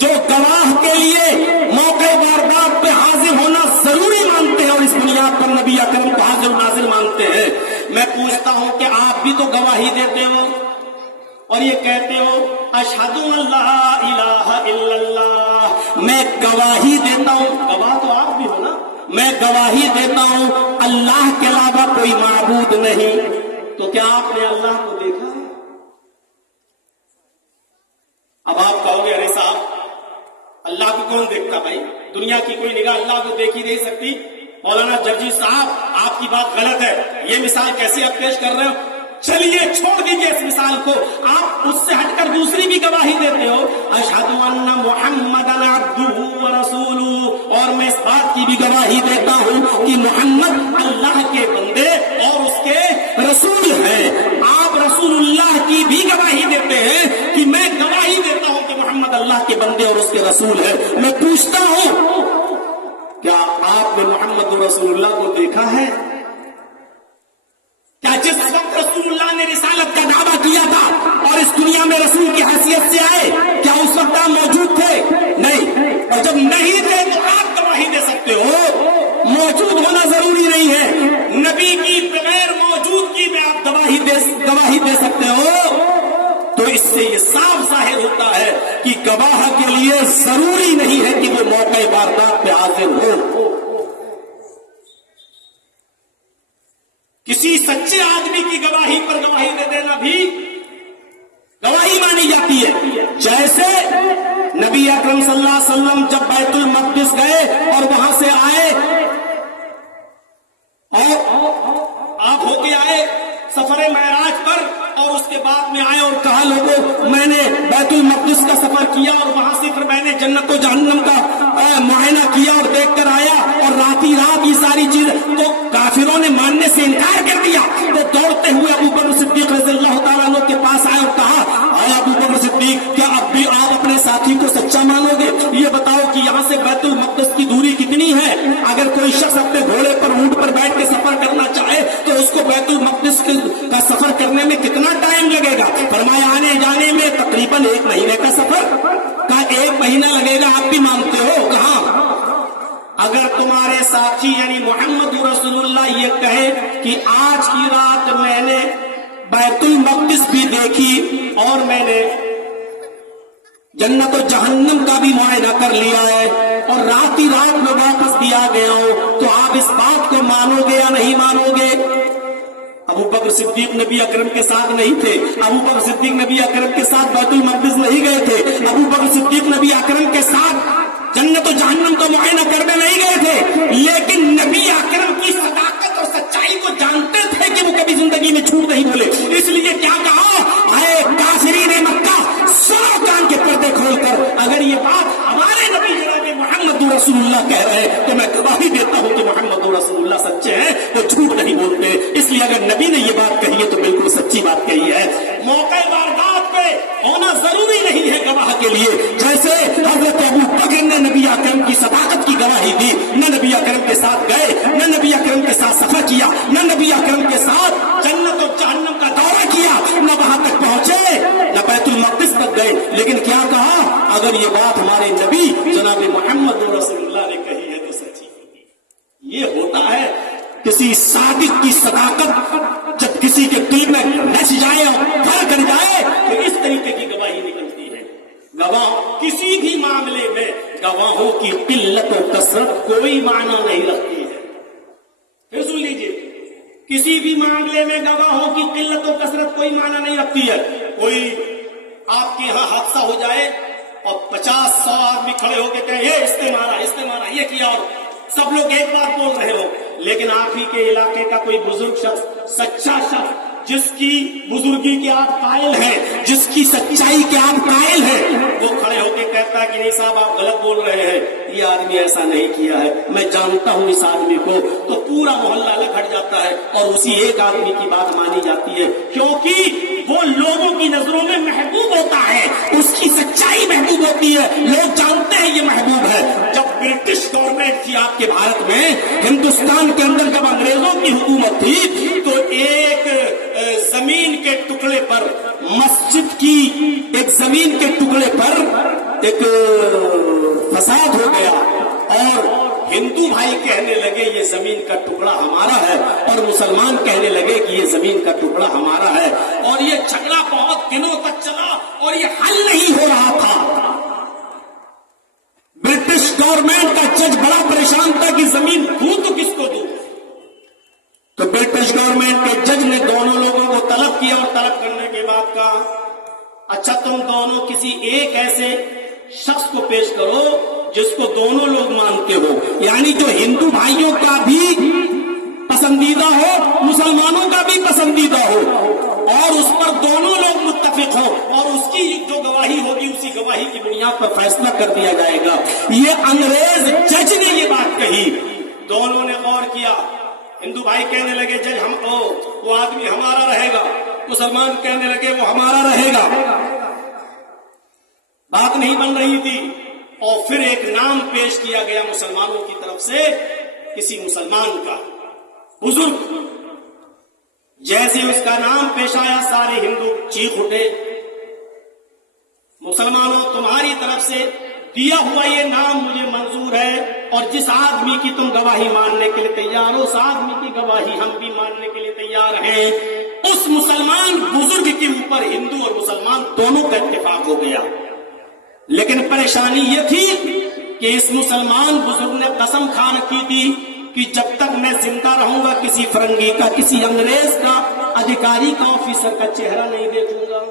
जो गवाह के लिए मौके वारदात पे हाजिर होना जरूरी मानते हैं और इस बुनियाद पर नबी अकरम को हाजिर नाजिर मानते हैं, मैं पूछता हूं कि आप भी तो गवाही देते हो और ये कहते हो अशहदु अल्ला इलाहा इल्लल्लाह, मैं गवाही देता हूं, गवाह तो आप भी हो ना, मैं गवाही देता हूं अल्लाह के अलावा कोई माबूद नहीं। तो क्या आपने अल्लाह को देखा है? अब आप कहोगे अरे साहब अल्लाह को कौन देखता भाई, दुनिया की कोई निगाह अल्लाह को देख ही नहीं सकती। मौलाना जर्जी साहब आपकी बात गलत है, ये मिसाल कैसे आप पेश कर रहे हो? चलिए छोड़ दीजिए इस मिसाल को, आप उससे हटकर दूसरी भी गवाही देते हो, अशहदु अन्ना मुहम्मदन अब्दुहु व रसूलुहु, और मैं इस बात की भी गवाही देता हूं कि मोहम्मद अल्लाह के बंदे और उसके रसूल हैं। आप रसूलुल्लाह की भी गवाही देते हैं कि मैं गवाही देता हूं कि मोहम्मद अल्लाह के बंदे और उसके रसूल है। मैं पूछता हूं क्या आपने मोहम्मद रसूलुल्लाह को देखा है? क्या जिस वक्त रसूलुल्लाह ने रिसालत का दावा किया था और इस दुनिया में रसूल की हैसियत से आए, क्या उस वक्त आप मौजूद थे? नहीं। और जब नहीं थे तो आप गवाही दे सकते हो, मौजूद होना जरूरी नहीं है, नबी की बगैर मौजूदगी में आप गवाही दे सकते हो। तो इससे ये साफ जाहिर होता है कि गवाह के लिए जरूरी नहीं है कि वो मौके वारदात पे हाजिर हो। किसी सच्चे आदमी की गवाही पर गवाही दे देना भी गवाही मानी जाती है। जैसे नबी अकरम सल्लल्लाहु अलैहि वसल्लम जब बैतुल मक़दिस गए और वहां से आए और आप होके आए सफर मेराज पर, और उसके बाद में आए और कहा लोगों मैंने बैतुल मक़दिस का सफर किया और वहां से फिर मैंने जन्नत और जहन्नम का मुआयना किया और देख कर आया और राती रात ये सारी चीज, तो काफिरों ने मानने से इनकार कर दिया। तो दौड़ते हुए अबू बकर सिद्दीक रज़ियल्लाहु ताला अन्हु के पास आए और कहा अबू बकर सिद्दीक क्या अब भी आप अपने साथी को सच्चा मानोगे? ये बताओ कि यहाँ से बैतुल मक़दिस की दूरी कितनी है? अगर कोई शख्स अपने घोड़े पर ऊंट पर बैठ के सफर करना चाहे तो उसको बैतुल मक़दिस का सफर करने में कितना टाइम लगेगा? फरमाया आने जाने में तकरीबन 1 महीने का सफर का 1 महीना लगेगा। आप भी मानते हो? कहा अगर तुम्हारे साथी यानी मोहम्मद रसूलुल्लाह ये कहे कि आज की रात मैंने बैतुल मक़दिस भी देखी और मैंने जन्नत और जहन्नम का भी मुआयना कर लिया है और रात ही रात में वापस भी आ गया हूं, तो आप इस बात को मानोगे या नहीं मानोगे? अबू बकर सिद्दीक नबी अकरम के साथ नहीं थे, अबू बकर सिद्दीक नबी अकरम के साथ बैतुल मक़दिस नहीं गए थे, अबू बकर सिद्दीक नबी अकरम के साथ जन्नत और जहन्नम का मुआयना करने नहीं गए थे, लेकिन नबी अकरम की सदाकत और सच्चाई को जानते थे कि वो कभी जिंदगी में झूठ नहीं बोले। इसलिए क्या कहा, अरे काफिरीन मक्का सुनो कान के पर्दे खोलकर, अगर ये बात हमारे नबी जनाब मोहम्मद रसूलुल्लाह कह रहे हैं तो मैं गवाही देता हूं कि मोहम्मद रसूलुल्लाह सच्चे हैं, वो झूठ नहीं बोलते। इसलिए अगर नबी ने ये बात कही है तो बिल्कुल सच्ची बात कही है। मौके वारदात पे होना जरूरी नहीं है गवाह के लिए। जैसे हजरत अबू बकर ने नबी अकरम की सदाकत की गवाही दी, न नबी अकरम के साथ गए, न नबी अकरम के साथ सफर किया, न नबी अकरम के साथ जन्नत और जहन्नम का दौरा किया, न वहां तक पहुंचे, न बैतुल मक़दिस तक गए, लेकिन क्या कहा, अगर ये बात हमारे नबी जनाब मोहम्मद रसूलुल्लाह ने कही है तो सच्ची होगी। ये होता है किसी सादिक की सदाकत जब किसी के दिल में रच जाए और घर कर जाए तो इस तरीके की गवाही निकलती है। गवाह किसी भी मामले में गवाहों की किल्लत और कसरत कोई मायना नहीं रखती है। फिर सुन लीजिए, किसी भी मामले में गवाहों की किल्लत और कसरत कोई मायना नहीं रखती है। कोई आपके यहाँ हादसा हो जाए और 50-100 आदमी खड़े होकर कहें ये इसने मारा ये किया, और सब लोग एक बात बोल रहे हो, लेकिन आप ही के इलाके का कोई बुजुर्ग शख्स, सच्चा शख्स, जिसकी बुजुर्गी के आप कायल हैं, जिसकी सच्चाई के आप कायल हैं, वो खड़े होकर कहता है कि नहीं साहब आप गलत बोल रहे हैं, ये आदमी ऐसा नहीं किया है, मैं जानता हूं इस आदमी को, तो पूरा मोहल्ला अलग हट जाता है और उसी एक आदमी की बात मानी जाती है, क्योंकि वो लोगों की नजरों में महबूब होता है, उसकी सच्चाई महबूब होती है, लोग जानते हैं ये महबूब है। जब ब्रिटिश गवर्नमेंट थी आपके भारत में, हिंदुस्तान के अंदर जब अंग्रेजों की हुकूमत थी, तो एक जमीन के टुकड़े पर, मस्जिद की एक जमीन के टुकड़े पर ایک فساد ہو گیا اور ہندو بھائی کہنے لگے یہ زمین کا ٹکڑا ہمارا ہے اور مسلمان کہنے لگے کہ یہ زمین کا ٹکڑا ہمارا ہے، اور یہ جھگڑا بہت دنوں تک چلا اور یہ حل نہیں ہو رہا تھا۔ برٹش گورنمنٹ کا جج بڑا پریشان تھا کہ زمین دوں تو کس کو دوں، تو برٹش گورنمنٹ کے جج نے دونوں لوگوں کو طلب کیا اور طلب کرنے کے بعد کہا اچھا تم دونوں کسی ایک ایسے شخص کو پیش کرو جس کو دونوں لوگ مانتے ہو، یعنی جو ہندو بھائیوں کا بھی پسندیدہ ہو، مسلمانوں کا بھی پسندیدہ ہو، اور اس پر دونوں لوگ متفق ہو، اور اس کی جو گواہی ہوگی اسی گواہی کی بنیاد پر فیصلہ کر دیا جائے گا۔ یہ انگریز جج نے یہ بات کہی، دونوں نے غور کیا، ہندو بھائی کہنے لگے جج وہ آدمی ہمارا رہے گا، مسلمان کہنے لگے وہ ہمارا رہے گا، بات نہیں بن رہی تھی، اور پھر ایک نام پیش کیا گیا مسلمانوں کی طرف سے، کسی مسلمان کا بزرگ، جیسے اس کا نام پیش آیا سارے ہندو چیخ اٹھے، مسلمانوں تمہاری طرف سے دیا ہوا یہ نام مجھے منظور ہے، اور جس آدمی کی تم گواہی ماننے کے لیے تیار ہو اس آدمی کی گواہی ہم بھی ماننے کے لیے تیار ہیں۔ اس مسلمان بزرگ کے اوپر ہندو اور مسلمان دونوں کا اتفاق ہو گیا، لیکن پریشانی یہ تھی کہ اس مسلمان بزرگ نے قسم کھا رکھی تھی کہ جب تک میں زندہ رہوں گا کسی فرنگی کا، کسی انگریز کا ادھیکاری کا، آفیسر کا چہرہ نہیں دیکھوں گا۔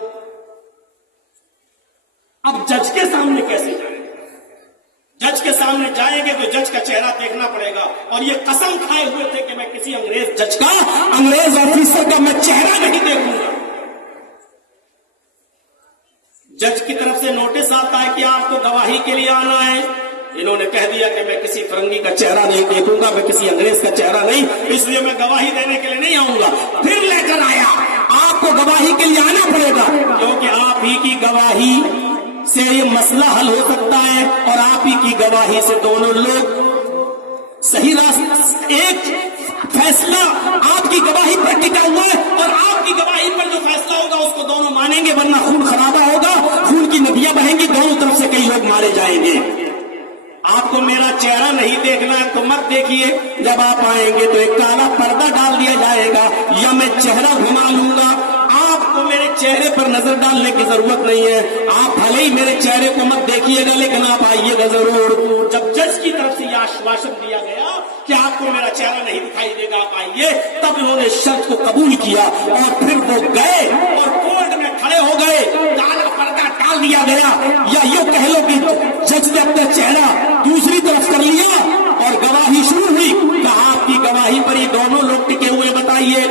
اب جج کے سامنے کیسے جائیں گے؟ جج کے سامنے جائیں گے تو جج کا چہرہ دیکھنا پڑے گا، اور یہ قسم کھائے ہوئے تھے کہ میں کسی انگریز جج کا، انگریز آفیسر کا میں چہرہ نہیں دیکھوں گا۔ جج کی طرف سے نوٹس آتا ہے کہ آپ کو گواہی کے لیے آنا ہے، انہوں نے کہہ دیا کہ میں کسی فرنگی کا چہرہ نہیں دیکھوں گا، میں کسی انگریز کا چہرہ نہیں، اس لیے میں گواہی دینے کے لیے نہیں آؤں گا۔ پھر لے کر آیا، آپ کو گواہی کے لیے آنا پڑے گا، کیونکہ آپ ہی کی گواہی سے یہ مسئلہ حل ہو سکتا ہے، اور آپ ہی کی گواہی سے دونوں لوگ صحیح راستہ، ایک فیصلہ آپ کی گواہی پر ٹکا ہوا ہے، اور آپ کی گواہی پر جو فیصلہ ہوگا اس کو دونوں مانیں گے، ورنہ خون خرابہ ہوگا، خون کی ندیاں بہیں گی، دونوں طرف سے کئی لوگ مارے جائیں گے۔ آپ کو میرا چہرہ نہیں دیکھنا ہے تو مت دیکھیے، جب آپ آئیں گے تو ایک کالا پردہ ڈال دیا جائے گا، یا میں چہرہ گھما لوں گا، آپ کو میرے چہرے پر نظر ڈالنے کی ضرورت نہیں ہے، آپ بھلے ہی میرے چہرے کو مت دیکھیے گا لیکن آپ آئیے گا ضرور۔ جب جج کی طرف سے یہ آشواشن دیا گیا کہ آپ کو میرا چہرہ نہیں دکھائی دے گا، آپ آئیے، تب انہوں نے شرط کو قبول کیا، اور پھر وہ گئے اور کورٹ میں کھڑے ہو گئے، کالا پردہ ڈال دیا گیا، یا یوں کہہ لو کہ جج نے اپنا چہرہ دوسری طرف کر لیا اور گواہی شروع ہوئی۔ کہا آپ کی گواہی پر یہ دونوں لوگ ٹکے ہوئے، بتائیے۔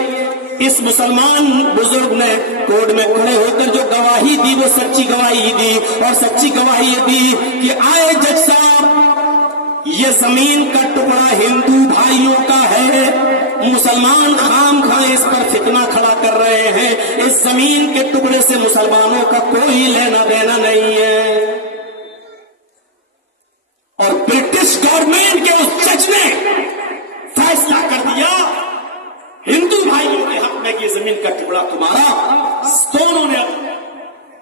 اس مسلمان بزرگ نے کورٹ میں کھڑے ہو کر جو گواہی دی وہ سچی گواہی دی، اور سچی گواہی یہ دی کہ آئے جج صاحب، یہ زمین کا ٹکڑا ہندو بھائیوں کا ہے، مسلمان خام خواہ اس پر فتنہ کھڑا کر رہے ہیں، اس زمین کے ٹکڑے سے مسلمانوں کا کوئی لینا دینا نہیں ہے۔ اور برٹش گورنمنٹ کے اس جج نے فیصلہ کر دیا ہندو بھائیوں کے حق میں کہ یہ زمین کا ٹکڑا تمہارا۔ دونوں نے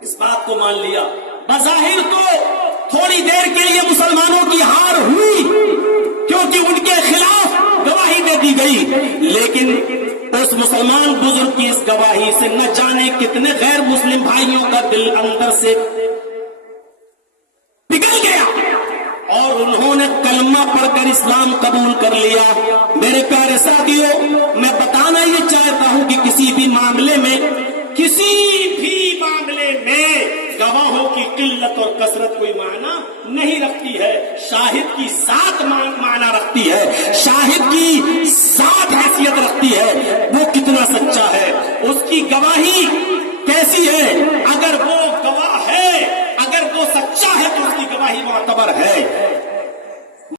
اس بات کو مان لیا۔ بظاہر تو تھوڑی دیر کے لیے مسلمانوں کی ہار ہوئی کیونکہ ان کے خلاف گواہی دے دی گئی، لیکن اس مسلمان بزرگ کی اس گواہی سے نہ جانے کتنے غیر مسلم بھائیوں کا دل اندر سے پگھل گیا، اور انہوں نے کلمہ پڑھ کر اسلام قبول کر لیا۔ میرے پیارے ساتھیوں، میں بتانا یہ چاہتا ہوں کہ کسی بھی معاملے میں گواہوں کی قلت اور کثرت کوئی معنی نہیں رکھتی ہے، شاہد کی ذات معنی رکھتی ہے، شاہد کی